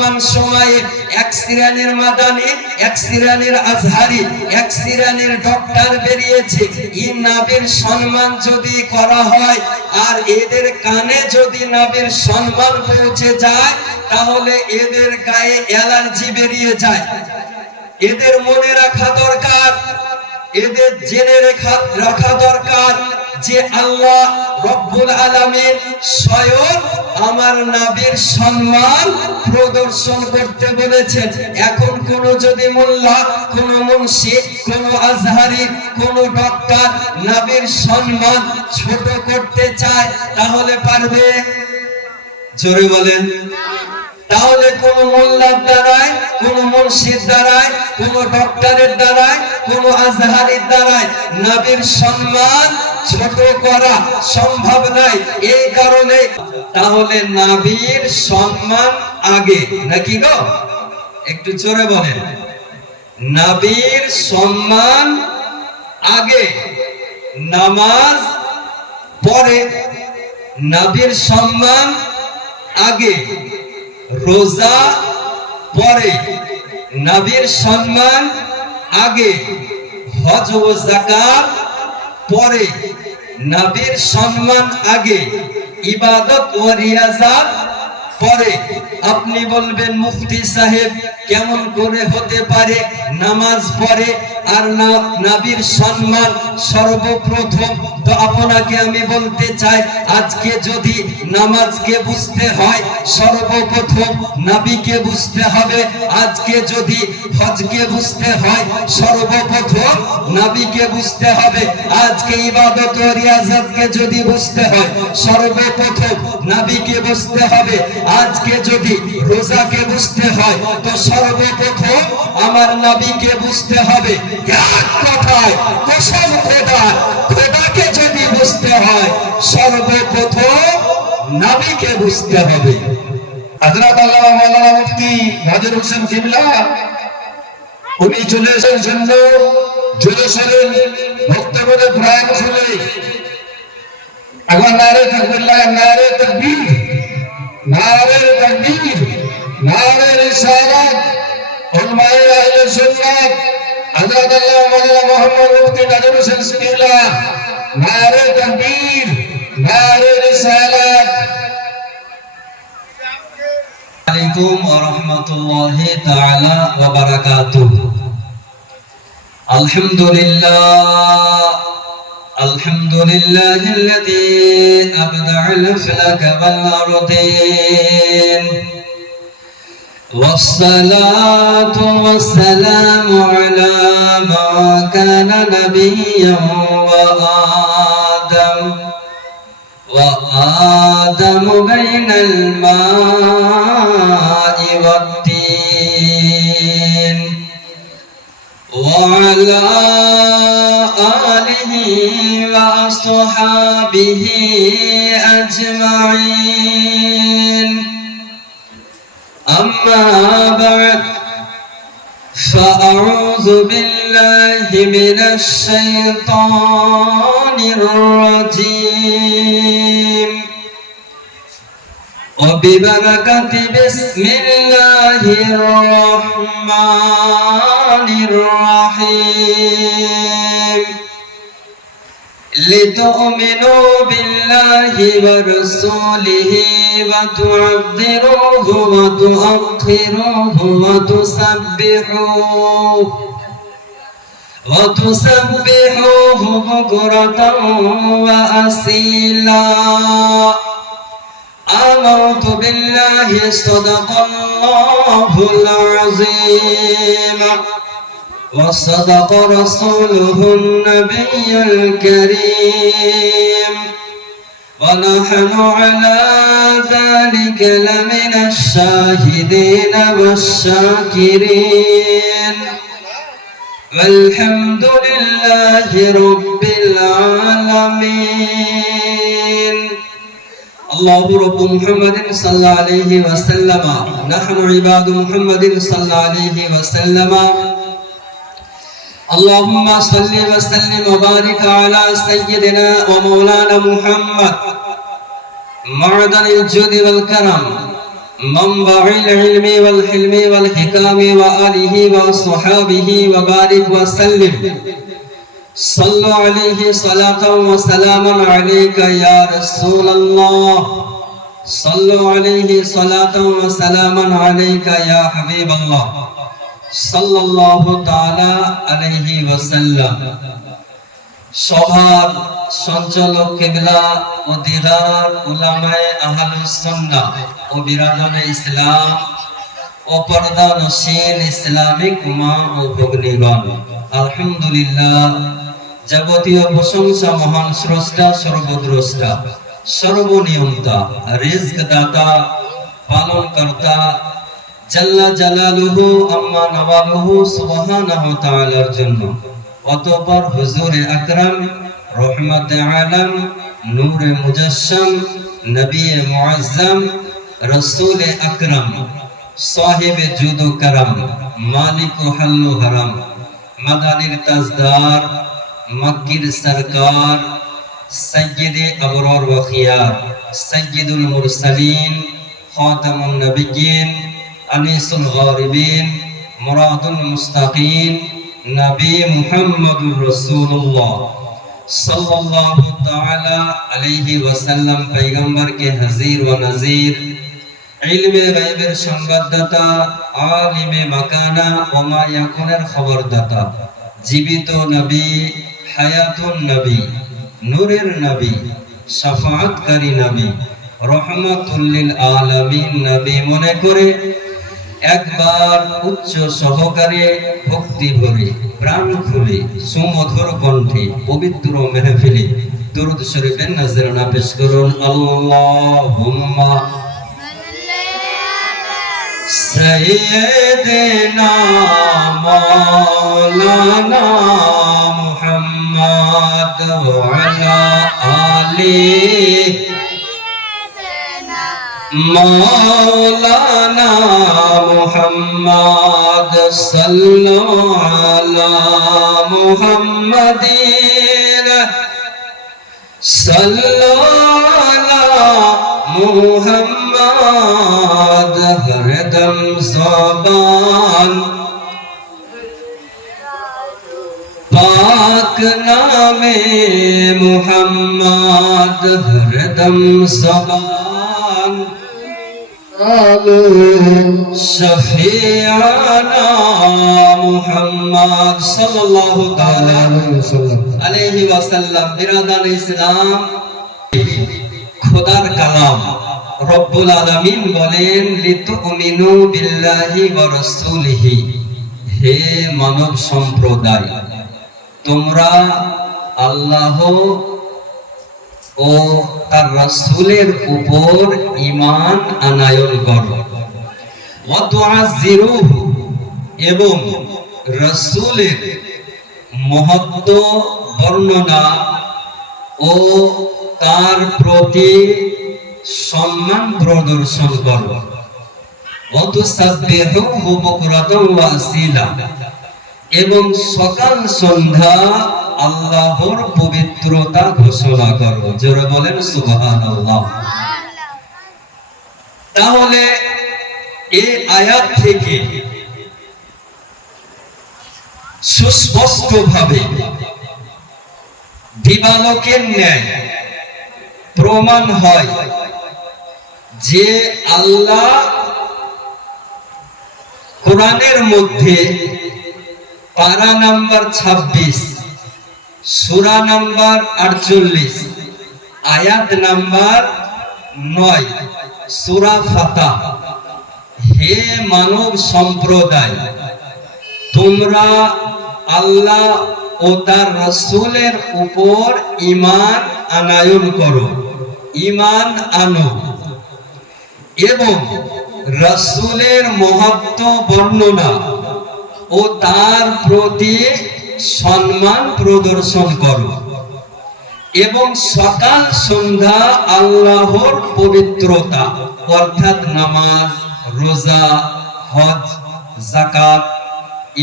বর্তমান সময়ে এক শ্রেণীর মাদানি, এক শ্রেণীর আজহারি, এক শ্রেণীর ডক্টর বেরিয়েছে। এই নবীর সম্মান যদি করা হয় আর এদের কানে যদি নবীর সম্মান পৌঁছে যায় তাহলে এদের গায়ে অ্যালার্জি বেরিয়ে যায়। এদের মনে রাখা দরকার, এদের জেনে রাখা দরকার যে আল্লাহ রব্বুল আলামিন স্বয়ং আমার নবীর সম্মান প্রদর্শন করতে বলেছেন। এখন কোন যদি মোল্লা, কোন মুন্সি, কোন আজহারি, কোন ডক্টর নবীর সম্মান ছোট করতে চায় তাহলে পারবে? জোরে বলেন। তাহলে কোন মোল্লার দ্বারায়, কোন মুন্সির দ্বারায়, কোন ডক্টরের দ্বারায়, কোন আজহারির দ্বারায় নবীর সম্মান ছোট করা সম্ভব নয়। এই কারণে তাহলে নবীর সম্মান আগে নাকি গো? একটু জোরে বলেন। নবীর সম্মান আগে, নামাজ পরে। নবীর সম্মান আগে, রোজা পরে। নবীর সম্মান আগে, হজ ও যাকাত পরে। নবীর সম্মান আগে, ইবাদত ও রিয়াজাত পরে। আপনি বলবেন মুফতি সাহেব কেমন করে হতে পারে নামাজ পড়ে আর নবীর সম্মান সর্বপ্রথম? তো আপনাকে আমি বলতে চাই, আজকে যদি নামাজকে বুঝতে হয় সর্বপ্রথম নবীকে বুঝতে হবে। আজকে যদি হজকে বুঝতে হয় সর্বপ্রথম নবীকে বুঝতে হবে। আজকে ইবাদত ও রিয়াজাতকে যদি বুঝতে হয় সর্বপ্রথম নবীকে বুঝতে হবে। আজকে যদি রোজাকে বুঝতে হয় তো সর্বপ্রথম আমার নবীকে বুঝতে হবে। এক কথায় কসম খোদার, খোদাকে যদি বুঝতে হয় সর্বপ্রথম নবীকে বুঝতে হবে। হযরত আল্লামা মাওলানা মুফতি নাজির হোসেন কিবলা উনি চলে এসেছেন জন্য জোরেশোরে বক্তব্যে প্রায় শুনে একবার নারে তাকবীর, নারে তাকবীর, নারে তাকবীর, নারে রিসালাত। উলামায়ে আহলে সুন্নাত হযরত আল্লামা মাওলানা মুহাম্মদ মুফতি নাজির হোসেন কিবলা, নারে তাকবীর, নারে রিসালাত। আলাইকুম ওয়া রাহমাতুল্লাহি তাআলা ওয়া বারাকাতুহু। আলহামদুলিল্লাহ, আলহামদুলিল্লাহিল্লাযী আবদা'আল ফলাকা ওয়াল আরদিন। والصلاة والسلام على ما كان نبيا وآدم بين الماء والطين وعلى آله وأصحابه أجمعين. أما بعد فأعوذ بالله من الشيطان الرجيم وببركة بسم الله الرحمن الرحيم. لتؤمنوا بالله ورسوله وتعذروه وتؤخروه وتسبحوه بكرة وأصيلا. آمنت بالله صدق الله العظيم وصدق رسوله النبي الكريم ونحن على ذلك لمن الشاهدين والشاكرين والحمد لله رب العالمين. الله رب محمد صلى الله عليه وسلم نحن عباد محمد صلى الله عليه وسلم. اللهم صل وسلم وبارك على سيدنا ومولانا محمد معدن الجود والكرم منبع العلم والحلم والحكام وآله وصحابه وبارك وسلم صلوا عليه صلاة وسلاما عليك يا رسول الله صلوا عليه صلاة وسلاما عليك يا حبيب الله صلى الله تعالى عليه وسلم সভার সঞ্চালক কিবলা ও দিদার উলামায়ে আহলুস সুন্নাহ ও বিরাদরে ইসলাম ও পর্দা নশীন ইসলামিক মা ও ভগ্নীগণ, আলহামদুলিল্লাহ, যাবতীয় প্রশংসা মহান স্রষ্টা, সর্বদ্রষ্টা, সর্বনিয়ন্তা, রিজক দাতা, পালন কর্তা জাল্লা জালালুহু আম্মা নওয়ালুহু সুবহানাহু ওয়া তাআলার জন্য। অতঃপর হুজুরে আকরাম, রহমতে আলম, নূরে মুজাসসাম, নবী মুআজ্জম, রাসূলে আকরাম, সাহিবে জুদ ও করম, মালিক ও হাল্লু হারাম, মাদানির তাজদার, মক্কির সরকার, সাইয়্যিদে আবরার ওয়া খিয়ার, সাইয়্যিদুল মুরসালিন, খাতামুন নবিয়্যিন, আনিসুল গারিবিন, মুরাদুল মুস্তাকিন, নবী মুহাম্মদুর রাসূলুল্লাহ সাল্লাল্লাহু তাআলা আলাইহি ওয়াসাল্লাম পয়গম্বরকে হাজির ও নাজির, ইলমে গায়বের সংবাদদাতা, আলিমে মাকানা ওয়া মা ইয়াকুনের খবরদাতা, জীবিত নবী, হায়াতুন নবী, নূরের নবী, শাফাআতকারী নবী, রহমাতুল লিল আলামিন নবী মনে করে একবার উচ্চ সহকারে ভক্তি ভরে প্রাণ খুলে সুমধুর কণ্ঠে পবিত্র মেহফিলে দুরূদ শরীফের নাযরানা পেশ করুন। আল্লাহুম্মা সাইয়্যিদিনা মাওলানা মুহাম্মদ ওয়া আলা আলিহি মাওলানা মুহাম্মদ সাল্লাল্লাহু আলা মুহাম্মাদিন সাল্লাল্লাহু আলা মুহাম্মদ হরদম জবান পাক নামে মুহাম্মদ হরদম জবান শফিয়ানা মুহাম্মদ সাল্লাল্লাহু তাআলা আলাইহি ওয়াসাল্লাম। বিরাদান ইসলাম, খোদার কালাম রব্বুল আলামিন বলেন, লিতুমিনু বিল্লাহি ওয়া রাসূলিহি, হে মানব সম্প্রদায়, তোমরা আল্লাহ ও তার রাসূলের উপর ঈমান আনায়ন করো, ওয়া তুআজ্জিরুহু, এবং রাসূলের মহত্ব বর্ণনা ও তার প্রতি সম্মান প্রদর্শন করো, ওয়া তুসাব্বিহুহু বুকরাতাও ওয়া আসীলা, এবং সকাল সন্ধ্যা আল্লাহর পবিত্রতা ঘোষণা করো। জোরে বলেন সুবহানাল্লাহ। তাহলে এই আয়াত থেকে সুস্পষ্টভাবে দিবালোকের ন্যায় প্রমাণ হয় যে আল্লাহ কোরআনের মধ্যে পারা নাম্বার 26, সূরা নাম্বার 48, আয়াত নাম্বার 9, সূরা ফাতিহা, হে মানব সম্প্রদায়, তোমরা আল্লাহ ও তার রাসূলের উপর ঈমান আনায়ন করো, ঈমান আনো, এবং রাসূলের মহত্ব বর্ণনা ও তার প্রতি সম্মান প্রদর্শন করো, এবং সকাল সন্ধ্যা আল্লাহর পবিত্রতা অর্থাৎ নামাজ, রোজা, হজ, যাকাত,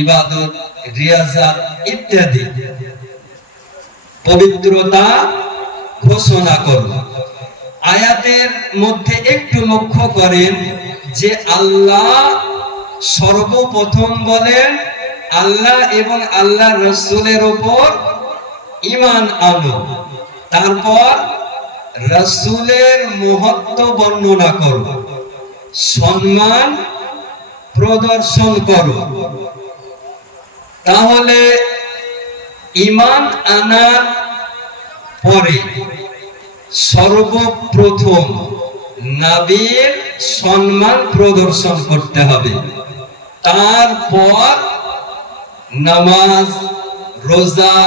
ইবাদত, রিয়াজাত ইত্যাদি পবিত্রতা ঘোষণা করো। আয়াতের মধ্যে একটু লক্ষ্য করেন যে আল্লাহ সর্বপ্রথম বলেন আল্লাহ এবং আল্লাহ রাসূলের উপর ঈমান আনো, তারপর রাসূলের মহত্ব বর্ণনা করো, সম্মান প্রদর্শন করো। তাহলে ঈমান আনার পরে সর্বপ্রথম নবীর সম্মান প্রদর্শন করতে হবে, তারপর নামাজ, রোজা,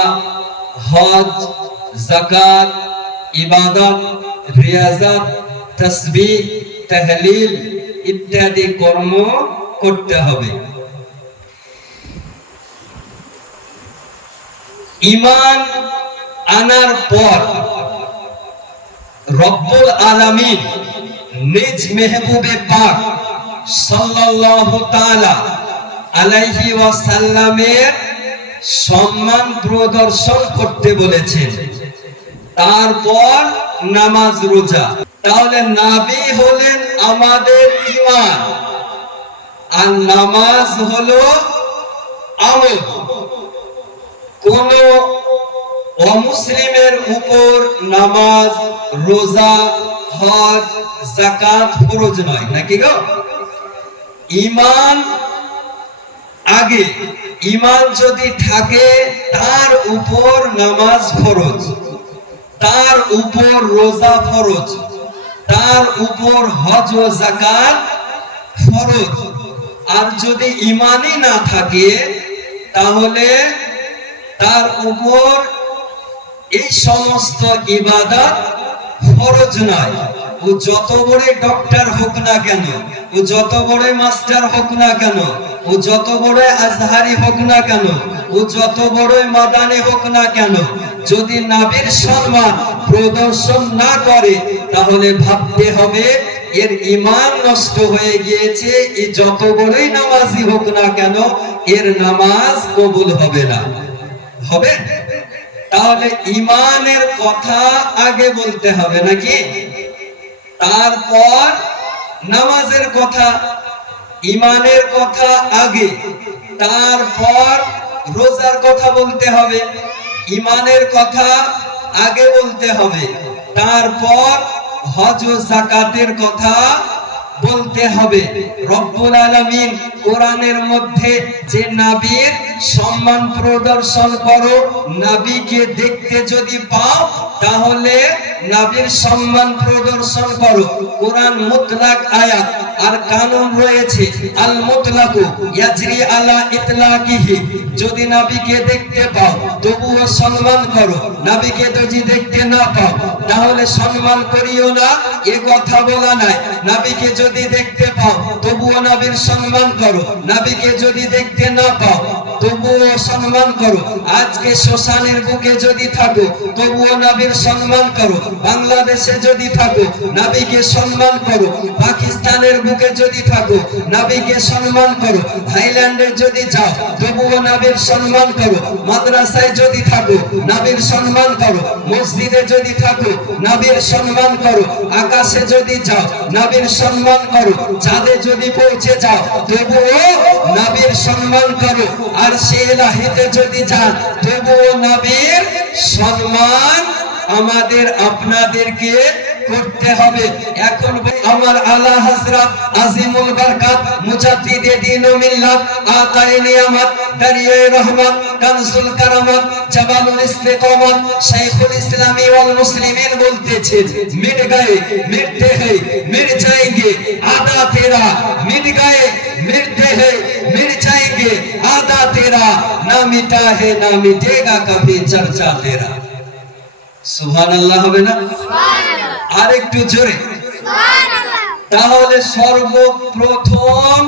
হজ, যাকাত, ইবাদত, রিয়াজত, তাসবিহ, তাহলিল ইত্যাদি কর্ম করতে হবে। ঈমান আনার পর রব্বুল আলামিন নিজ মেহবুবে পাক সাল্লাল্লাহু তাআলা আলাইহি ওয়াসাল্লামের সম্মান প্রদর্শন করতে বলেছেন, তারপর নামাজ, রোজা। তাহলে নবী হলেন আমাদের ঈমান আর নামাজ হলো আমল। কোন অমুসলিমের উপর নামাজ, রোজা, হজ, যাকাত ফরজ নয়, নাকি গো? ঈমান আগে, ঈমান যদি থাকে তার উপর নামাজ ফরজ, তার উপর রোজা ফরজ, তার উপর হজ ও যাকাত ফরজ। আর যদি ঈমানই না থাকে তাহলে তার উপর এই সমস্ত ইবাদত ফরজ নয়। ও যত বড় ডক্টর হোক না কেন, ও যত বড় মাস্টার হোক না কেন, ও যত বড় আজহারি হোক না কেন, ও যত বড় মাদানি হোক না কেন, যদি নবীর সম্মান প্রদর্শন না করে তাহলে ভাবতে হবে এর ঈমান নষ্ট হয়ে গিয়েছে। এই যত বড়ই নামাজি হোক না কেন এর নামাজ কবুল হবে না। হবে? তাহলে ঈমানের কথা আগে বলতে হবে, নাকি? তারপর নামাজের কথা, ঈমানের কথা আগে, তারপর রোজার কথা বলতে হবে। ঈমানের কথা আগে বলতে হবে, তারপর হজ ও যাকাতের কথা বলতে হবে। রব্বুল আলামিন কোরআনের মধ্যে যে নবীর সম্মান প্রদর্শন করো, নবীকে দেখতে যদি পাও তাহলে নবীর সম্মান প্রদর্শন করো। কোরআন মুতলাক আয়াত আর কানুন রয়েছে, আল মুতলাকু ইয়াজরি আলা ইতলাকিহি। যদি নবীকে দেখতে পাও তবুও সম্মান করো, নবীকে যদি দেখতে না পাও তাহলে সম্মান করিও না, এ কথা বলা নাই। নবীকে যদি দেখতে পাও তবুও নবীর সম্মান করো, নবীকে যদি দেখতে না পাও তবুও সম্মান করো। আজকে শ্মশানের বুকে যদি থাকো তবুও নবীর সম্মান করো, বাংলাদেশে যদি থাকো নবীকে সম্মান করো, পাকিস্তানের বুকে যদি থাকো নবীকে সম্মান করো, থাইল্যান্ডে যদি যাও তবুও নবীর সম্মান করো, মাদ্রাসায় যদি থাকো নবীর সম্মান করো, মসজিদে যদি থাকো নবীর সম্মান করো, আকাশে যদি যাও নবীর সম্মান করো, চাঁদে যদি পৌঁছে যাও তবুও নবীর সম্মান করো, আর সে ইলাহিতে যদি যান তবুও নবীর সম্মান আমাদের আপনাদেরকে করতে হবে। এখন আমার আলা হযরত আজিমুল বরকত মুজাদ্দিদে দ্বীন ও মিল্লাত আতায়ে নিয়ামত দারিয়ে রহমত কানজুল কারামত জাবালুল ইস্তিকামত শাইখুল ইসলামি ওয়াল মুসলিমিন বলতেছেন, মিট গয়ে মিটতে हैं मिट जाएंगे आधा तेरा, मिट गए मिटते हैं मिट जाएंगे आधा तेरा, ना मिटा है ना मिटेगा कभी चर्चा तेरा। সুবহানাল্লাহ হবে না? সুবহানাল্লাহ। আর একটু জোরে সুবহানাল্লাহ। তাহলে সর্বপ্রথম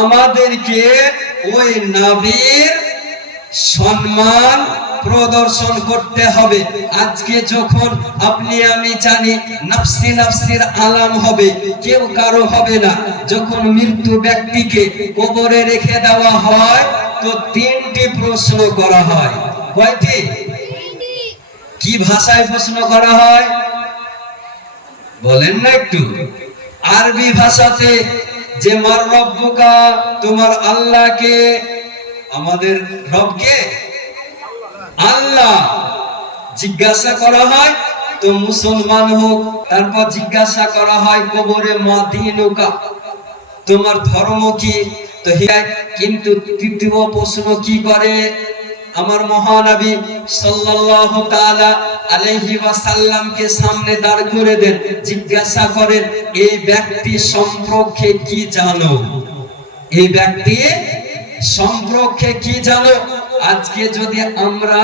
আমাদেরকে ওই নবীর সম্মান প্রদর্শন করতে হবে। আজকে যখন আপনি আমি জানি নফসি নফসির আলাম হবে, কেউ কারো হবে না। যখন মৃত্যু ব্যক্তিকে কবরে রেখে দেওয়া হয় তো তিনটি প্রশ্ন করা হয়। কয়টি? কি ভাষায় প্রশ্ন করা হয় বলেন না একটু? আরবি ভাষাতে যে মার রব্বুকা, তোমার আল্লাহকে, আমাদের রবকে আল্লাহ জিজ্ঞাসা করা হয় তো মুসলমান হোক। তারপর জিজ্ঞাসা করা হয় কবরে মা দিনুকা, তোমার ধর্ম কি, তো কিন্তু তৃতীয় প্রশ্ন কি করে আমার মহানবী সাল্লাল্লাহু তাআলা আলাইহি ওয়াসাল্লামকে সামনে দাঁড় করে দেন, জিজ্ঞাসা করেন এই ব্যক্তি সম্পর্কে কি জানো, এই ব্যক্তি সম্পর্কে কি জানো। আজকে যদি আমরা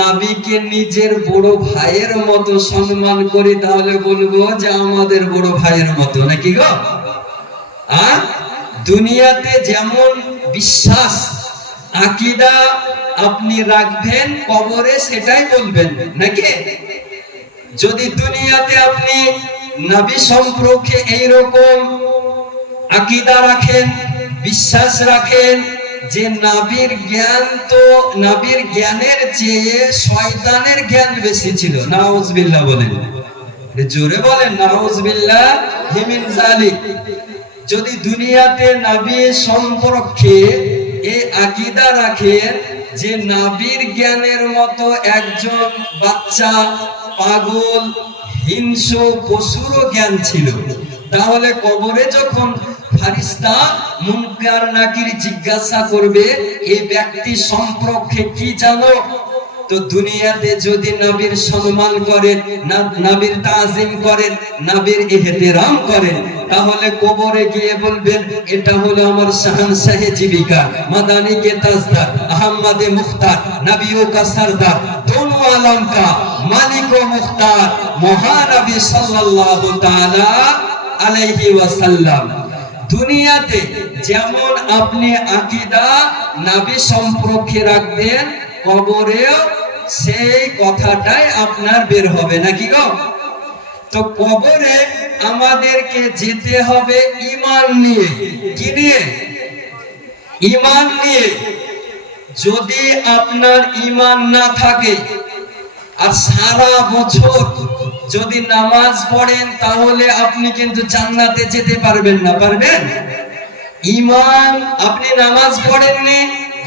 নবীকে নিজের বড় ভাইয়ের মতো সম্মান করি তাহলে বলবো যে আমাদের বড় ভাইয়ের মতো, নাকি গো? আর দুনিয়াতে যেমন বিশ্বাস আকীদা আপনি রাখবেন, কবরে সেটাই বলবেন, নাকি? যদি দুনিয়াতে আপনি নবী সম্পর্কে এইরকম আকীদা রাখেন, বিশ্বাস রাখেন যে নবীর জ্ঞান, তো নবীর জ্ঞানের চেয়ে শয়তানের জ্ঞান বেশি ছিল, নাউজুবিল্লাহ বলেন, জোরে বলেন নাউজুবিল্লাহ মিন যালিক। যদি দুনিয়াতে নবী সম্পর্কে এই আকীদা রাখেন যে নবীর জ্ঞানের মতো একজন বাচ্চা, পাগল, হিংস্র পশুরও জ্ঞান ছিল, তাহলে কবরে যখন ফেরেশতা মুনকার নাকির জিজ্ঞাসা করবে এই ব্যক্তি সম্পর্কে কি জানো, তো দুনিয়াতে যদি নবীর সম্মান করেন, নবীর তাজিম করেন, নবীর ইহতিরাম করেন, তাহলে কবরে গিয়ে বলবেন এটা হলো আমার শাহানশাহে জীবিকা, মাদানী কে তাজদার, আহমদে মুখতার, নবিयों का सरदार, दोनों आलम का मालिक व मुख्तार, মহানবী সাল্লাল্লাহু তাআলা আলাইহি ওয়াসাল্লাম। দুনিয়াতে যেমন আপনি আকীদা নবী সম্পর্কে রাখবেন, কবরেও সেই কথাটাই আপনার বের হবে, নাকি গো? তো কবরে আমাদেরকে যেতে হবে ঈমান নিয়ে। কি নিয়ে? ঈমান নিয়ে। যদি আপনার ঈমান না থাকে আর সারা বছর যদি নামাজ পড়েন তাহলে আপনি কিন্তু জান্নাতে যেতে পারবেন না, পারবেন? ঈমান, আপনি নামাজ পড়েননি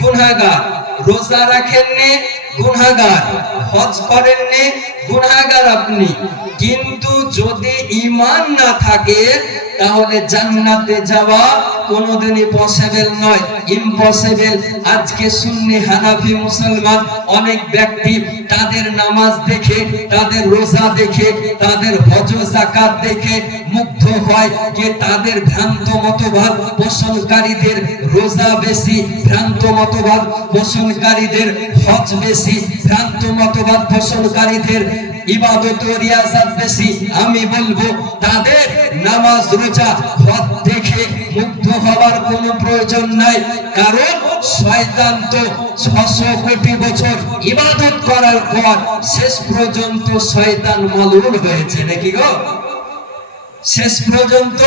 গুনাহগার, রোজা রাখেননি গুনাহগার, হজ করেননি গুনাহগার আপনি, কিন্তু যদি ঈমান না থাকে তাহলে জান্নাতে যাওয়া কোনোদিনই পসিবল নয়, ইম্পসিবল। আজকে সুন্নি হানাফি মুসলমান অনেক ব্যক্তি তাদের নামাজ দেখে, তাদের রোজা দেখে, তাদের হজ যাকাত দেখে মুগ্ধ হয় যে তাদের ভ্রান্ত মতবাদ পোষণকারীদের রোজা বেশি, ভ্রান্ত মতবাদ পোষণকারীদের হজ বেশি, ভ্রান্ত মতবাদ পোষণকারীদের ইবাদত ও রিয়াজত বেশি। আমি বলবো তাদের নামাজ রোজা হজ দেখে মুগ্ধ হওয়ার কোনো প্রয়োজন নাই, কারণ শয়তান তো 600 কোটি বছর ইবাদত করার পর শেষ পর্যন্ত শয়তান মালউন হয়েছে, নাকি গো? শেষ পর্যন্ত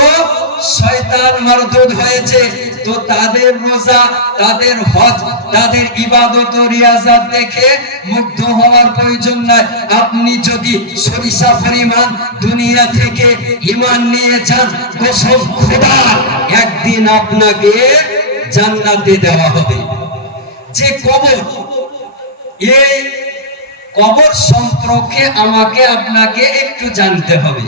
শয়তান মারদুদ হয়েছে। তো তাদের রোজা, তাদের হজ, তাদের ইবাদত ও রিয়াজত দেখে মুগ্ধ হওয়ার প্রয়োজন নাই। আপনি যদি সরিষা পরিমাণ দুনিয়া থেকে ঈমান নিয়ে যান, কসম খোদার একদিন আপনাকে জান্নাতে দেওয়া হবে। যে কবর, এই কবর সম্পর্কে আমাকে আপনাকে একটু জানতে হবে,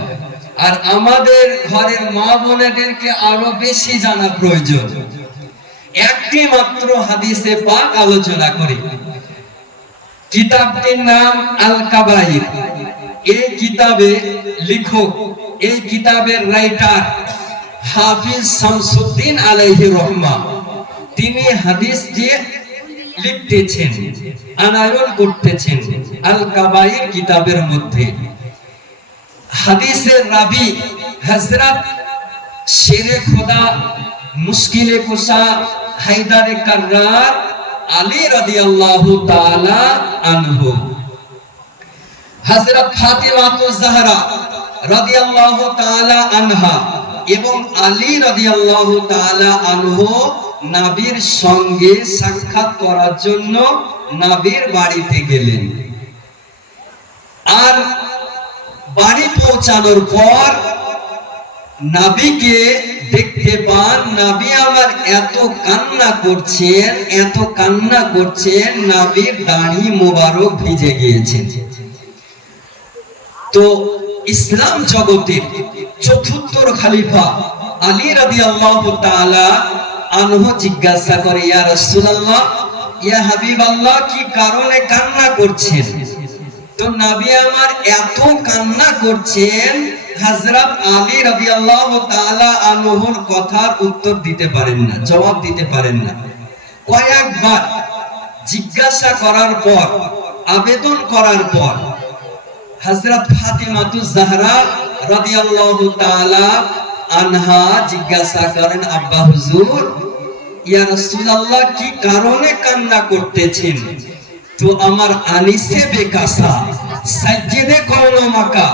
আর আমাদের ঘরের মা বোনেদেরকে আরো বেশি জানা প্রয়োজন। একটি মাত্র হাদিসে পাক আলোচনা করি। কিতাবটির নাম আল কাবাইর। এই কিতাবে লেখক, এই কিতাবের রাইটার হাফিজ শামসুদ্দিন আলাইহি রহমা, তিনি হাদিসটি লিখতেছেন, আনায়ন করতেছেন আল কাবাইর কিতাবের মধ্যে। হাদিসের রাবি হযরত শেরে খোদা, মুশকিলে কুশা, হায়দারে কাররার আলী রাদিয়াল্লাহু তাআলা আনহু। হযরত ফাতিমা যাহরা রাদিয়াল্লাহু তাআলা আনহা এবং আলী রাদিয়াল্লাহু তাআলা আনহু নবীর সঙ্গে সাক্ষাৎ করার জন্য নবীর বাড়িতে গেলেন। আর বাড়ি পৌঁছানোর পর নবীকে দেখতে পান, নবী আমার এত কান্না করছেন, নবীর দাড়ি মোবারক ভিজে গিয়েছে। তো ইসলাম জগতের চতুর্থ খলিফা আলী রাদিয়াল্লাহু তাআলা আনহু জিজ্ঞাসা করে, ইয়া রাসূলুল্লাহ, ইয়া হাবিবাল্লাহ, কি কারণে কান্না করছেন? তো নবী আমার এত কান্না করছেন, হযরত আলী রাদিয়াল্লাহু তাআলা আনহুর কথার উত্তর দিতে পারেন না, জবাব দিতে পারেন না। কয়েকবার জিজ্ঞাসা করার পর, আবেদন করার পর হযরত ফাতিমাতুজ জাহরা রাদিয়াল্লাহু তাআলা আনহা জিজ্ঞাসা করেন, আব্বা হুজুর, ইয়া রাসূলুল্লাহ, কি কারণে কান্না করতেছেন? তো আমার আনিসে বেকাসা সাজ্জিদে কওনো মাকা,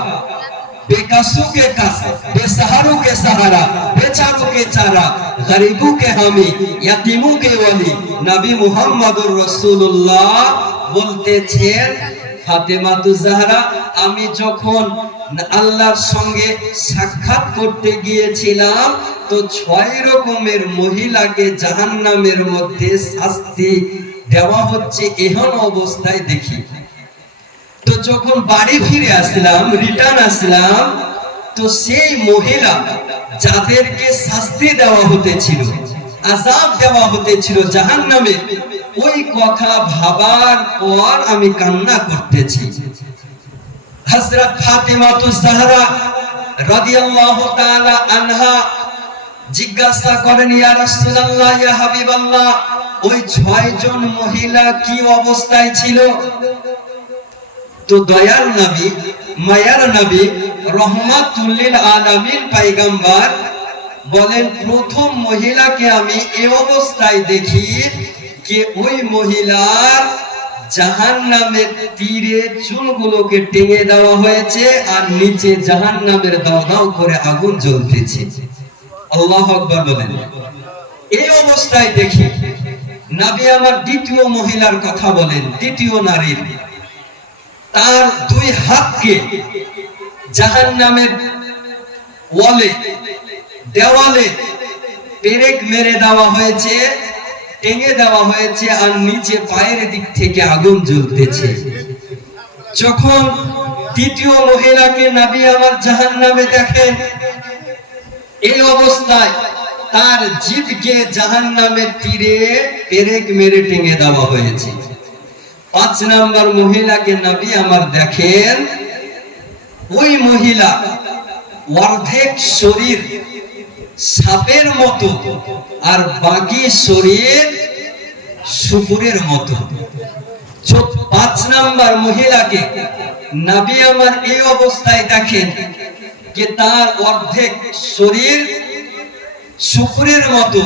बेकसू के कस, बेसहारों के सहारा, बेचारों के चारा, गरीबों के हामी, यतीमों के वली, नबी मुहम्मदुर रसूलुल्लाह বলতেছেন, ফাতেমাতুজ জাহরা, আমি যখন আল্লাহর সঙ্গে সাক্ষাৎ করতে গিয়েছিলাম, তো 6 রকমের মহিলাকে জাহান্নামের মধ্যে শাস্তি দেওয়া হচ্ছে এমন অবস্থায় দেখি। তো যখন বাড়ি ফিরে আসলাম, রিটার্ন আসলাম, তো সেই মহিলা যাদেরকে শাস্তি দেওয়া হতেছিল, আযাব দেওয়া হতেছিল জাহান্নামে, ওই কথা ভাবার পর আমি কান্না করতেছি। হযরত ফাতিমাতুজ জাহরা রাদিয়াল্লাহু তাআলা আনহা জিজ্ঞাসা করেন, ইয়া রাসূলুল্লাহ, ইয়া হাবিবাল্লাহ, ওই 6 জন মহিলা কি অবস্থায় ছিল? তো দয়ার নবী, মায়ার নবী, রহমাতুল লিল আলামিন পয়গম্বর বলেন, প্রথম মহিলাকে আমি এই অবস্থায় দেখি যে ওই মহিলার জাহান্নামের তীরে চুলগুলোকে টেনে দেওয়া হয়েছে, আর নিচে জাহান্নামের দাও দাও করে আগুন জ্বলতেছে। আল্লাহু আকবার বলেন। এই অবস্থায় দেখি নবী আমার দ্বিতীয় মহিলার কথা বলেন, দ্বিতীয় নারীর, তার 2 হাতকে জাহান্নামের দেওয়ালে পেরেক মেরে দেওয়া হয়েছে, টেনে দেওয়া হয়েছে, আর নিচে পায়ের দিক থেকে আগুন জ্বলতেছে। যখন তৃতীয় মহিলাকে নবী আমার জাহান্নামে দেখেন, এই অবস্থায় তার জিভকে জাহান্নামের তীরে পেরেক মেরে টেনে দেওয়া হয়েছে। 5 নাম্বার মহিলাকে নবী আমার দেখেন, ওই মহিলা অর্ধেক শরীর সাপের মতো, আর বাকি শরীর শুকুরের মতো। 5 নাম্বার মহিলাকে নবী আমার এই অবস্থায় দেখেন যে তার অর্ধেক শরীর শুকুরের মতো,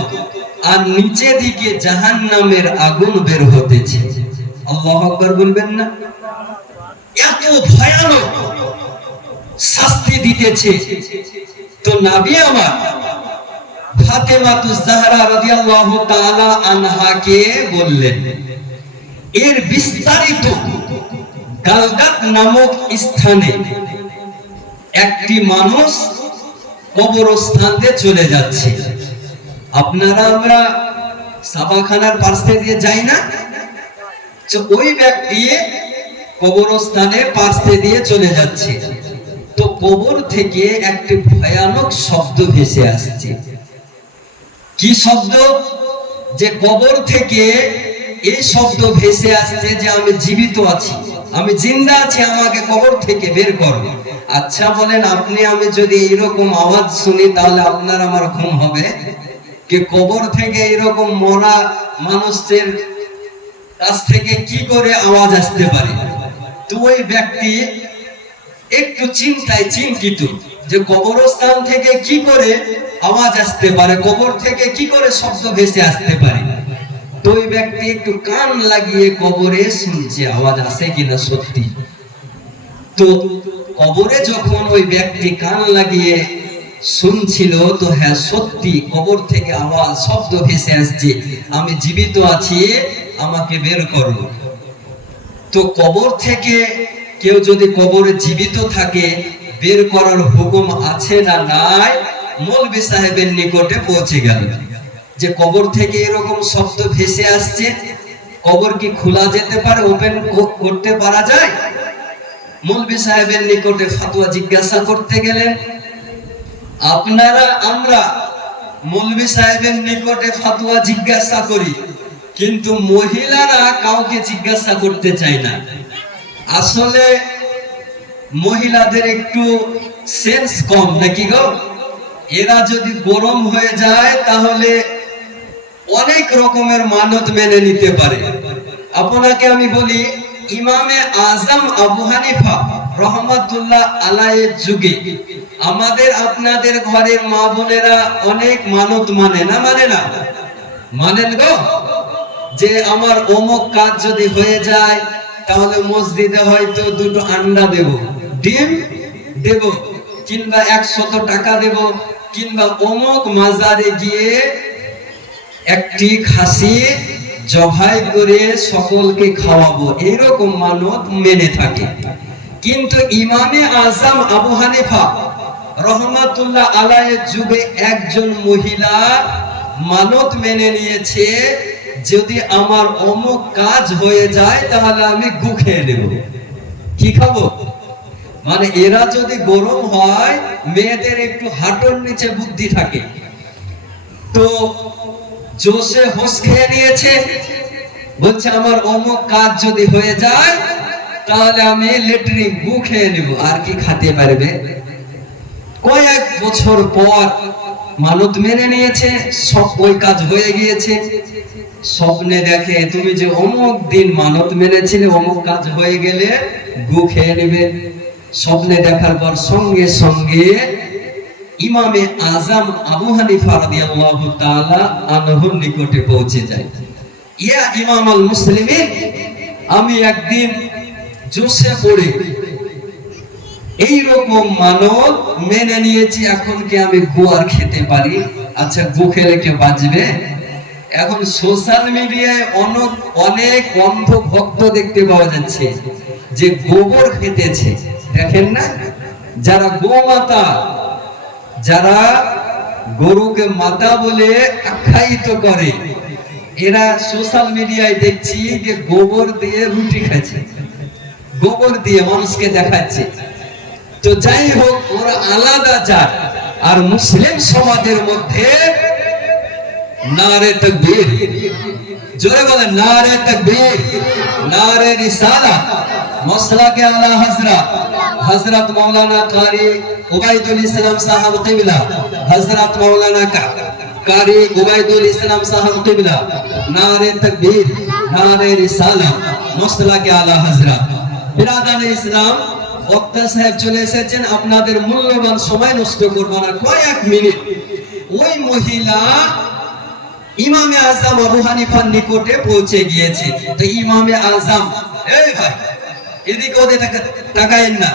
আর নিচে দিকে জাহান্নামের আগুন বের হতেছে। আল্লাহু আকবার বলবেন না? এত ভয়ানক শাস্তি দিতেছে। তো নবী আমার ফাতেমাতুজ জাহরা রাদিয়াল্লাহু তাআলা আনহাকে বললেন, এর বিস্তারিত গালগাত নামক স্থানে একটি মানুষ কবরস্থানে চলে যাচ্ছে। আপনারা আমরা সাবাখানার পাশে দিয়ে যাই না, তো ওই ব্যক্তি কবরস্থানের পাশে দিয়ে চলে যাচ্ছে। তো কবর থেকে একটি ভয়ানক শব্দ ভেসে আসছে। কি শব্দ? যে কবর থেকে এই শব্দ ভেসে আসছে যে আমি জীবিত আছি, আমি জিন্দা আছি, আমাকে কবর থেকে বের করো। আচ্ছা বলেন, আপনি আমি যদি এরকম আওয়াজ শুনি তাহলে আপনার আমার ঘুম হবে? যে কবর থেকে এরকম মরা মানুষের কাছ থেকে কি করে আওয়াজ আসতে পারে? তো ওই ব্যক্তি একটু চিন্তিত যে কবরস্থান থেকে কি করে আওয়াজ আসতে পারে, কবর থেকে কি করে শব্দ ভেসে আসতে পারে। তো ওই ব্যক্তি একটু কান লাগিয়ে কবরে শুনছে আওয়াজ আসে কিনা সত্যি। তো কবরে যখন ওই ব্যক্তি কান লাগিয়ে শুনছিল, তো হ্যাঁ সত্যি কবর থেকে আওয়াজ শব্দ ভেসে আসছে, আমি জীবিত আছি, আমাকে বের করো। তো কবর থেকে কেউ যদি কবরে জীবিত থাকে, বের করার হুকুম আছে না নাই? মৌলভী সাহেবের নিকটে পৌঁছে গেল যে কবর থেকে এরকম শব্দ ভেসে আসছে, কবর কি খোলা যেতে পারে, ওপেন করতে পারা যায়? মৌলভী সাহেবের নিকটে ফতোয়া জিজ্ঞাসা করতে গেলেন। আমরা মৌলভী সাহেবের নিকটে ফতোয়া জিজ্ঞাসা করি, কিন্তু মহিলারা কাউকে জিজ্ঞাসা করতে চায় না। আসলে মহিলাদের একটু সেন্স কম নাকি গো? এরা যদি গরম হয়ে যায় তাহলে অনেক রকমের মানত মেনে নিতে পারে। আপনাকে আমি বলি, ইমামে আজম আবু হানিফা রহমাতুল্লাহ আলাইহির যুগে আমাদের আপনাদের ঘরের মা বোনেরা অনেক মানত মানে না? মানেন গো? যে আমার অমুক কাজ যদি হয়ে যায় তাহলে মসজিদে হয়তো 2টো আন্ডা দেব, ডিম দেব, কিংবা 100 টাকা দেব, কিংবা অমুক মাজারে গিয়ে একটি খাসি জবাই করে সকলকে খাওয়াবো, এরকম মানত মেনে থাকে। কিন্তু ইমামে আজম আবু হানিফা রহমাতুল্লাহ আলাইহির যুগে একজন মহিলা মানত মেনে নিয়েছে, যদি আমার অমুক কাজ হয়ে যায় তাহলে আমি গু খেয়ে নেব। কি খাবো? মানে এরা যদি গরম হয়, মেয়েদের একটু হাঁটুর নিচে বুদ্ধি থাকে, তো জোশে হোশ খেয়ে নিয়েছে, বলছে আমার অমুক কাজ যদি হয়ে যায় তাহলে আমি লেট্রিন গু খেয়ে নেব। আর কি খেতে পারবে? কয়েক বছর পর মানত মেনে নিয়েছে, সব ওই কাজ হয়ে গিয়েছে। স্বপ্নে দেখে তুমি যে অমুক দিন মানত মেনেছিলে, অমুক কাজ হয়ে গেলে গু খেয়ে নেবে। স্বপ্নে দেখার পর সঙ্গে সঙ্গে ইমামে আজম আবু হানিফা রাদিয়াল্লাহু তাআলা আনহুর নিকটে পৌঁছে যায়। ইয়া ইমাম আল মুসলিমিন, আমি একদিন জোশে পড়ে এইরকম মানত মেনে নিয়েছি, এখন কি আমি গু আর খেতে পারি? আচ্ছা, গু খেলে কি বাঁচবে? এখন সোশ্যাল মিডিয়ায় অনেক অন্ধ ভক্ত দেখতে পাওয়া যাচ্ছে যে গোবর খেতেছে, দেখেন না? যারা গোমাতা, যারা গরুকে মাতা বলে আখ্যায়িত করে, এরা সোশ্যাল মিডিয়ায় দেখছি যে গোবর দিয়ে রুটি খাচ্ছে, গোবর দিয়ে মানুষকে দেখাচ্ছে। তো যাই হোক, ওরা আলাদা জাত। আর মুসলিম সমাজের মধ্যে নারে তাকবীর, জোরে বলেন নারে তাকবীর, নারে রিসালাত, মাসলাকে আলা হযরত মাওলানা কারি উবাইদুল ইসলাম সাহেব কিবলা, হযরত মাওলানা কারি উবাইদুল ইসলাম সাহেব কিবলা, নারে তাকবীর, নারে রিসালাত, মাসলাকে আলা হযরত। বিরাদারে ইসলাম, বক্তা সাহেব চলে এসেছেন, আপনাদের মূল্যবান সময় নষ্ট করব না, কয়েক মিনিট। ওই মহিলা ইমামে আজম আবু হানিফার নিকটে পৌঁছে গিয়েছে। তো ইমামে আজম, এই ভাই এদিকে ওদের তাকায়েন না,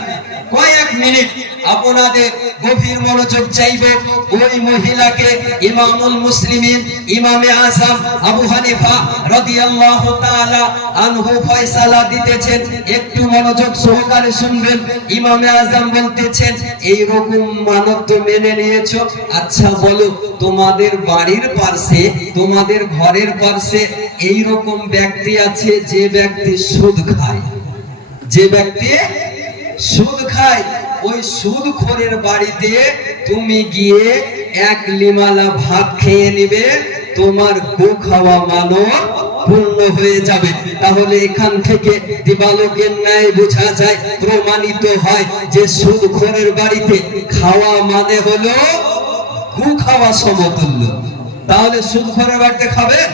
কয়েক মিনিট আপনাদের গভীর মনোযোগ চাইবে। ওই মহিলাকে ইমামুল মুসলিমিন ইমামে আজম আবু হানিফা রাদিয়াল্লাহু তাআলা আনহু ফয়সালা দিতেছেন, একটু মনোযোগ সহকারে শুনবেন। ইমামে আজম বলতেছেন, এই রকম মানত মেনে নিয়েছো, আচ্ছা বলো, তোমাদের বাড়ির পাশে, তোমাদের ঘরের পাশে এই রকম ব্যক্তি আছে যে ব্যক্তি সুদ খায়, যে ব্যক্তি সুদ খায়, ওই সুদখোরের বাড়িতে তুমি গিয়ে 1 লিমালা ভাত খেয়ে নিবে, তোমার গু খাওয়া মানত পূর্ণ হয়ে যাবে। তাহলে এখান থেকে দিবালোকের ন্যায় বোঝা যায়, প্রমাণিত হয় যে সুদখোরের বাড়িতে খাওয়া মানে হলো গু খাওয়া সমতুল্য। তাহলে সুদখোরের বাড়িতে খাবেন?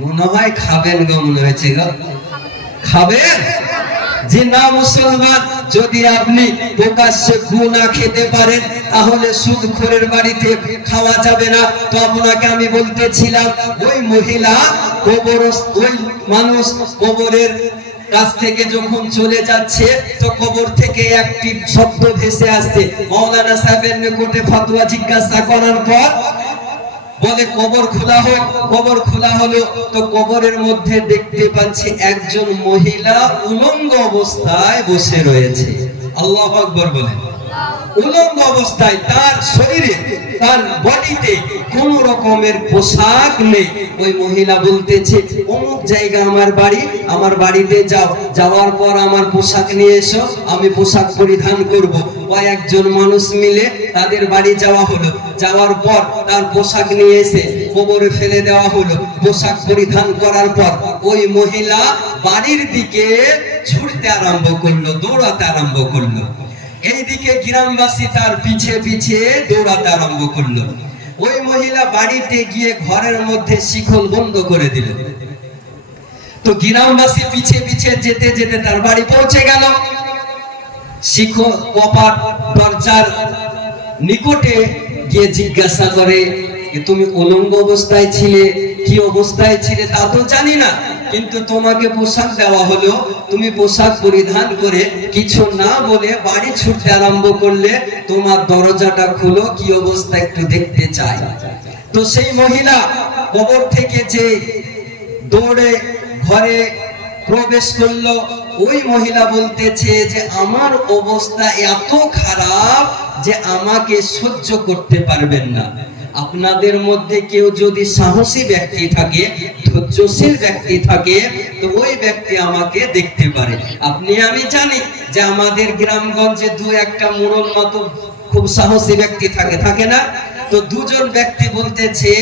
মনে হয় খাবেন গো, মনে হয়েছে গো, খাবেন যে না? মুসলমান, যদি আপনি প্রকাশ্যে গু না খেতে পারেন তাহলে সুদখোরের বাড়িতে খাওয়া যাবে না। তো আপনাকে আমি বলতেছিলাম, ওই মহিলা কবর, ওই মানুষ কবরের কাছ থেকে যখন চলে যাচ্ছে, তো কবর থেকে একটি শব্দ ভেসে আসছে। মাওলানা সাহেবের নিকটে ফতোয়া জিজ্ঞাসা করার পর বলে কবর খোলা হোক। কবর খোলা হলো, তো কবরের মধ্যে দেখতে পাচ্ছি একজন মহিলা উলঙ্গ অবস্থায় বসে রয়েছে। আল্লাহু আকবার বলেন। উলঙ্গ অবস্থায়, তার শরীরে তার বডিতে কোন রকমের পোশাক নেই। ওই মহিলা বলতেছে অমুক জায়গা আমার বাড়ি, আমার বাড়িতে যাও, যাওয়ার পর আমার পোশাক নিয়ে এসো, আমি পোশাক পরিধান করব। কয়েকজন মানুষ মিলে তাদের বাড়ি যাওয়া হলো, যাওয়ার পর তার পোশাক নিয়ে এসে কবরে ফেলে দেওয়া হলো। পোশাক পরিধান করার পর ওই মহিলা বাড়ির দিকে ছুটতে আরম্ভ করলো, দৌড়াতে আরম্ভ করলো। এইদিকে গ্রামবাসী তার পিছে পিছে দৌড়াতে আরম্ভ করলো। ওই মহিলা বাড়িতে গিয়ে ঘরের মধ্যে শিকল বন্ধ করে দিল। তো গ্রামবাসী পিছে পিছে যেতে যেতে তার বাড়ি পৌঁছে গেল। শিকল কপাট দরজার নিকটে গিয়ে জিজ্ঞাসা করে, তুমি উলঙ্গ অবস্থায় ছিলে, কি অবস্থায় ছিলে তা তো জানি না, কিন্তু তোমাকে পোশাক দেওয়া হলো, তুমি পোশাক পরিধান করে কিছু না বলে বাড়ি ছুটতে আরম্ভ করলে, তোমার দরজাটা খুলো, কি অবস্থা একটু দেখতে চাই। তো সেই মহিলা কবর থেকে যে দৌড়ে ঘরে প্রবেশ করলো। ওই মহিলা বলতেছে যে আমার অবস্থা এত খারাপ যে আমাকে সহ্য করতে পারবেন না। আপনাদের মধ্যে কেউ যদি সাহসী ব্যক্তি থাকে, ধৈর্যশীল ব্যক্তি থাকে, তো ওই ব্যক্তি আমাকে দেখতে পারে। আপনি আমি জানি যে আমাদের গ্রামগঞ্জে দু একটা মোড়ল মতো খুব সাহসী ব্যক্তি থাকে, থাকে না? তো দুজন ব্যক্তি বলতেছে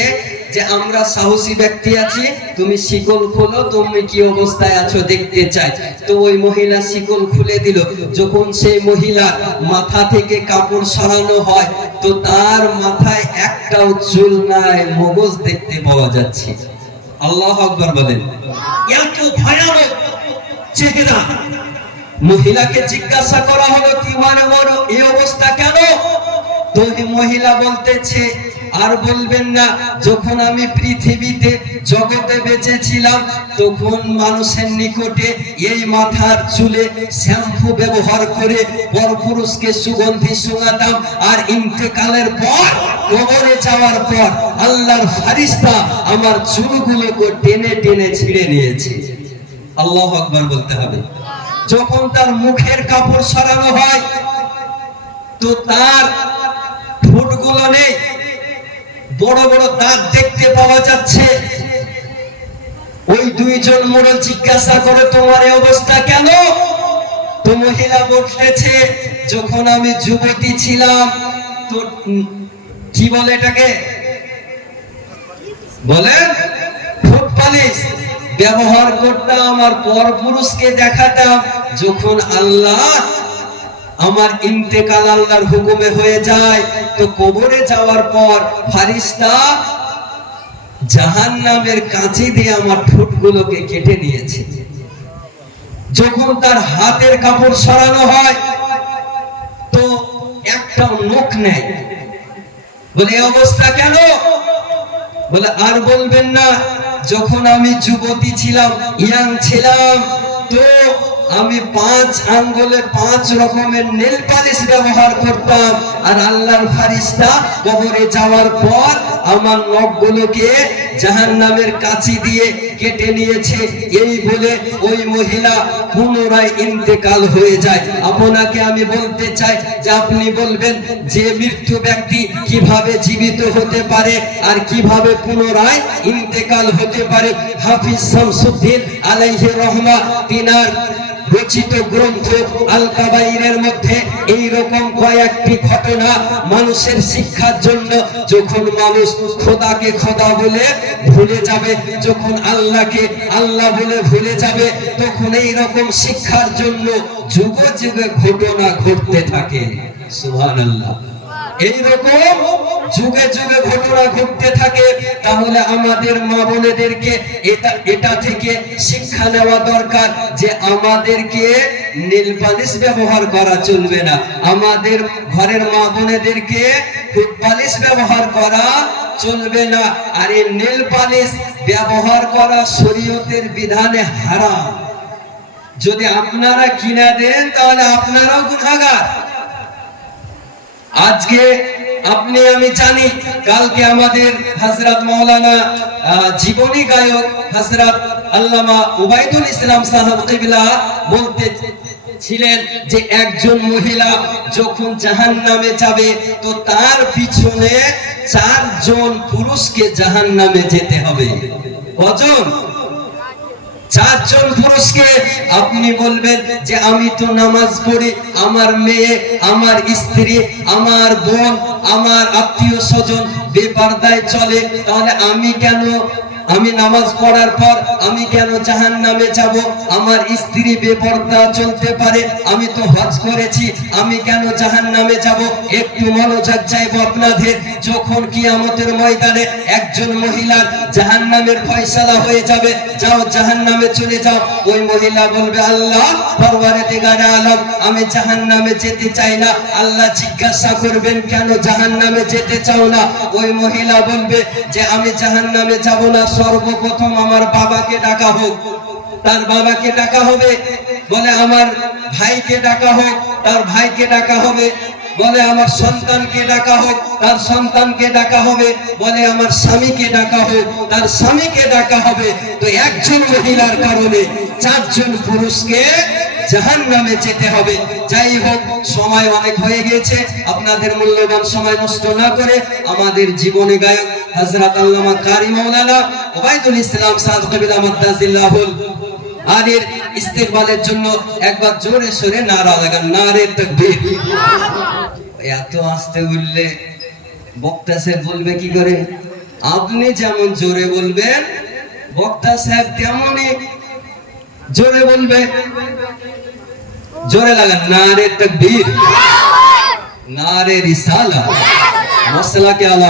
যে আমরা সাহসী ব্যক্তি আছি, তুমি শিকল খোলো, তুমি কি অবস্থায় আছো দেখতে চাই। তো ওই মহিলা শিকল খুলে দিল। যখন সেই মহিলার মাথা থেকে কাপড় সরানো হয়, তো তার মাথায় একটাও চুল নাই, মগজ দেখতে পাওয়া যাচ্ছে। আল্লাহু আকবার বলেন। এত ভয়ানক চেহারা। মহিলাকে জিজ্ঞাসা করা হলো, কি মানে বড় এই অবস্থা কেন? তো মহিলা বলতেছে, আর বলবেন না, যখন আমি পৃথিবীতে জগতে বেঁচে ছিলাম, তখন মানুষের নিকটে এই মাথার চুলে শ্যাম্পু ব্যবহার করে পরপুরুষকে সুগন্ধি শুঙাতাম, আর ইন্তেকালের পর কবরে যাওয়ার পর আল্লাহর ফেরেশতা আমার চুলগুলোকে টেনে টেনে ছিঁড়ে নিয়েছে। আল্লাহু আকবার বলতে হবে। যখন তার মুখের কাপড় সরানো হয়, তো তার ঠোঁটগুলো নেই, বড় বড় দাগ দেখতে পাওয়া যাচ্ছে। ওই দুইজন মোড়ল জিজ্ঞাসা করে, তোমার এই অবস্থা কেন? তো মহিলা বলতেছে, যখন আমি যুবতী ছিলাম, তো কি বলে এটাকে, বলেন ঠোঁট পালিশ ব্যবহার করতাম, আর পরপুরুষকে দেখাতাম। যখন আল্লাহ আমার ইন্তেকাল আল্লাহর হুকুমে হয়ে যায়, তো কবরে যাওয়ার পর ফেরেশতা জাহান্নামের কাঁচি দিয়ে আমার ঠোঁটগুলোকে কেটে নিয়েছে। যখন তার হাতের কাপড় সরানো হয়, তো একটা নখ নেই। বলে এই অবস্থা কেন? বলে আর বলবেন না, যখন আমি যুবতী ছিলাম, ইয়াং ছিলাম, তো আমি 5 আঙ্গুলে 5 রকমের নেল পালিশ ব্যবহার করতাম, আর আল্লাহর ফেরেশতা কবরে যাওয়ার পর আমার নখগুলোকে জাহান্নামের কাঁচি দিয়ে কেটে নিয়েছে। এই বলে ওই মহিলা পুনরায় ইন্তেকাল হয়ে যায়। আপনাকে আমি বলতে চাই যে আপনি বলবেন যে মৃত্যু ব্যক্তি কিভাবে জীবিত হতে পারে আর কিভাবে পুনরায় ইন্তেকাল হতে পারে। হাফিজ শামসুদ্দিন আলাইহি রহমা তিনার রচিত গ্রন্থ আল কাবাইরের মধ্যে এই রকম কয়েকটি ঘটনা মানুষের শিক্ষার জন্য, যখন মানুষ খোদাকে খোদা বলে ভুলে যাবে, যখন আল্লাহকে আল্লাহ বলে ভুলে যাবে, তখন এই রকম শিক্ষার জন্য যুগে যুগে ঘটনা ঘটতে থাকে। সুবহানাল্লাহ। এইরকম যুগে যুগে ঘটনা ঘটতে থাকে। তাহলে আমাদের মা বোনেদেরকে এটা থেকে শিক্ষা নেওয়া দরকার যে আমাদেরকে নীল পালিশ ব্যবহার করা চলবে না, আমাদের ঘরের মা বোনেদেরকে ফুট পালিশ ব্যবহার করা চলবে না। আর এই নীল পালিশ ব্যবহার করা শরীয়তের বিধানে হারাম। যদি আপনারা কিনা দেন তাহলে আপনারাও গুনাহগার। আজকে আপনি আমি জানি, কালকে আমাদের হযরত মাওলানা জীবনী গায়ক হযরত আল্লামা উবাইদুল ইসলাম সাহেব কিবলা ছিলেন যে একজন মহিলা যখন জাহান্নামে যাবে তো তার পিছনে 4 জন পুরুষকে জাহান্নামে যেতে হবে। কজন? 4 জন পুরুষকে। আপনি বলবেন যে আমি তো নামাজ পড়ি, আমার মেয়ে, আমার স্ত্রী, আমার বোন, আমার আত্মীয় স্বজন বেপরদায় চলে, তাহলে আমি নামাজ পড়ার পর আমি কেন জাহান্নামে যাব? আমার স্ত্রী বেপরদা চলতে পারে, আমি তো হজ করেছি, আমি কেন জাহান্নামে যাব? একটু মনোযোগ চাইবো আপনাদের। যখন কিয়ামতের ময়দানে একজন মহিলার জাহান্নামের ফয়সালা হয়ে যাবে, যাও জাহান্নামে চলে যাও, ওই মহিলা বলবে আল্লাহ পরওয়ারদিগারে আলম, আমি জাহান্নামে যেতে চাই না। আল্লাহ জিজ্ঞাসা করবেন কেন জাহান্নামে যেতে চাও না? ওই মহিলা বলবে যে আমি জাহান্নামে যাব না, সর্বপ্রথম আমার বাবাকে ডাকা হোক। তার বাবাকে ডাকা হবে, বলে আমার ভাইকে ডাকা হোক, তার ভাইকে ডাকা হবে, বলে আমার সন্তানকে ডাকা হোক, তার সন্তানকে ডাকা হবে, বলে আমার স্বামীকে ডাকা হোক, তার স্বামীকে ডাকা হবে। তো একজন মহিলার কারণে 4 জন পুরুষকে জাহান্নামে যেতে হবে। যাই হোক, সময় অনেক হয়ে গিয়েছে, আপনাদের মূল্যবান সময় নষ্ট না করে আমাদের জীবনে গায়ক হযরত আল্লামা কারি মাওলানা ওবায়দুল ইসলাম সাদ কবিলা মাদ্দাজিল্লাহুল আলীর ইস্তেকবালের জন্য একবার জোরে সোরে নারা লাগান, নারে তাকবীর। এত আস্তে বললে বক্তা সাহেব বলবে কি করে? আপনি যেমন জোরে বলবেন বক্তা সাহেব তেমনই জোরে বলবে। জোরে লাগান, নারে তাকবীর, নারে রিসালা, মসলা কে আলা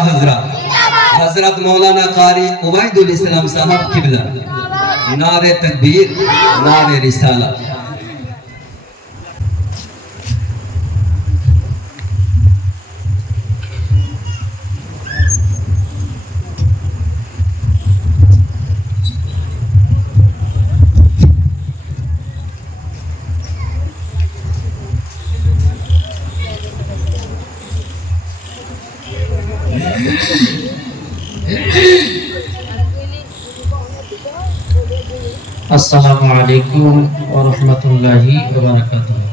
হযরত মৌলানা কারি ওবায়দুল ইসলাম সাহেব কিবলা, नारे तकबीर, नारे रिसाला। अस्सलामु अलैकुम व रहमतुल्लाहि व बरकातुहू।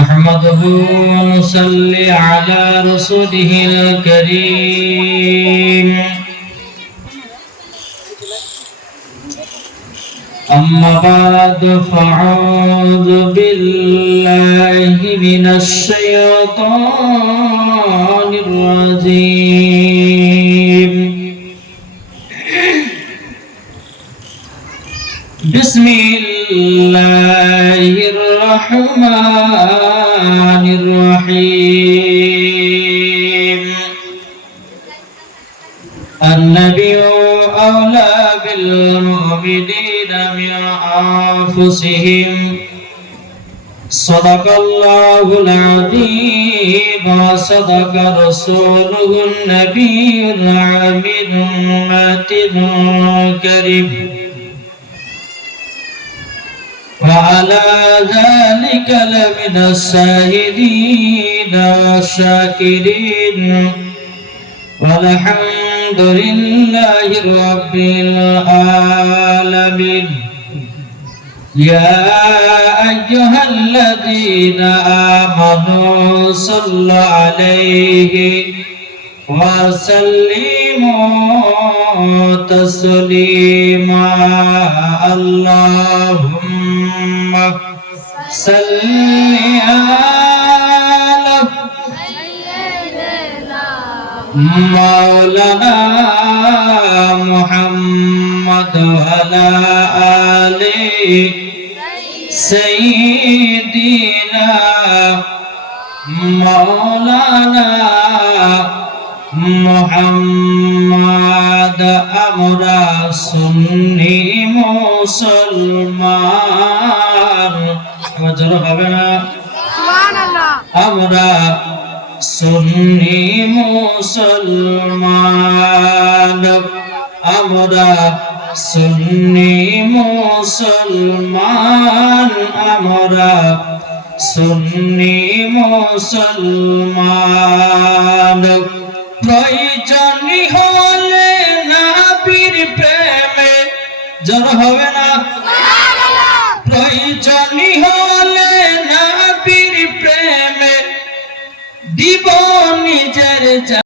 अहमदुहु व नुसल्ली अला रसूलिहिल करीम। अम्मा बाद फअऊज़ु बिल्लाहि मिनश शैतानिर रजीम। बिस्मिल्लाहिर रहमानिर रहीम। अन्नबिय्यु औला बिल मुमिनीना मिन अनफुसिहिम। सदक़ल्लाहुल अज़ीम व सदक़ रसूलुहुन नबियुल अमीनुल करीम। وعلى ذلك لمن الشاهدين والشاكرين والحمد لله رب العالمين. يا أيها الذين آمنوا صلوا عليه وسلموا تسليما. اللهم صل على مولانا محمد وعلى آل سيدنا مولانا মুহাম্মদ। আমরা সুন্নি মুসলমান, জোর হবে না? সুবহানাল্লাহ। আমরা সুন্নি মুসলমান, আমরা সুন্নি মুসলমান, আমরা সুন্নি মুসলমান। প্রয়োজন হলে নবীর প্রেমে, জোর হবে না?